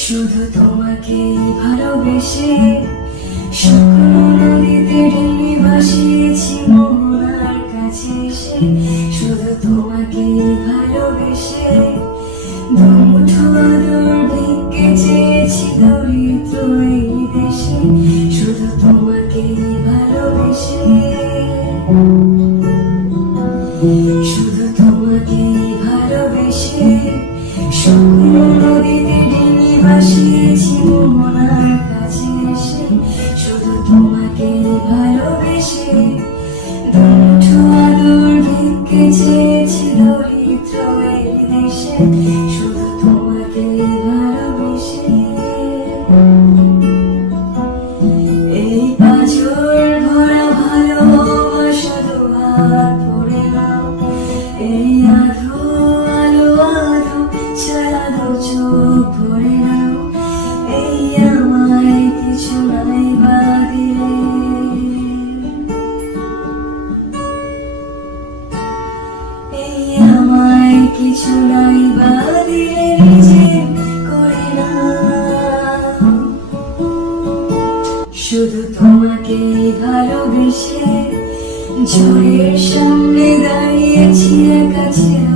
শুধু তোমাকে ভালোবেসে শুকনো নদীতে ঢেলে ভাসিয়েছি মোহনার কাছে এসে। শুধু তোমাকে ভালোবেসে দুমুঠো আদর ভিক্ষে চেয়েছি দরিদ্র এই দেশে। শুধু তোমাকে ভালোবেসে, শুধু তোমাকে ভালোবেসে শুকনো নদীতে ঢেলে ভাসিয়েছি মোহনার কাছে এসে। শুধু তোমাকে ভালোবেসে দুমুঠো আদর ভিক্ষে চেয়েছি দরিদ্র এই দেশে। শুধু তোমাকে ভালোবেসে এই পাঁজর ভরা ভালোবাসা দুহাত ভরে নাও। এই আধো আলো আধো ছায়ালো চোখ ভরে নাও। এই আমায় কিছু নাই বা দিলে, এই আমায় কিছু নাই বা দিলে নিজে করে নাও। শুধু তোমাকে ভালোবেসে ঝড়ের সামনে দাঁড়িয়েছি একা ছেড়ে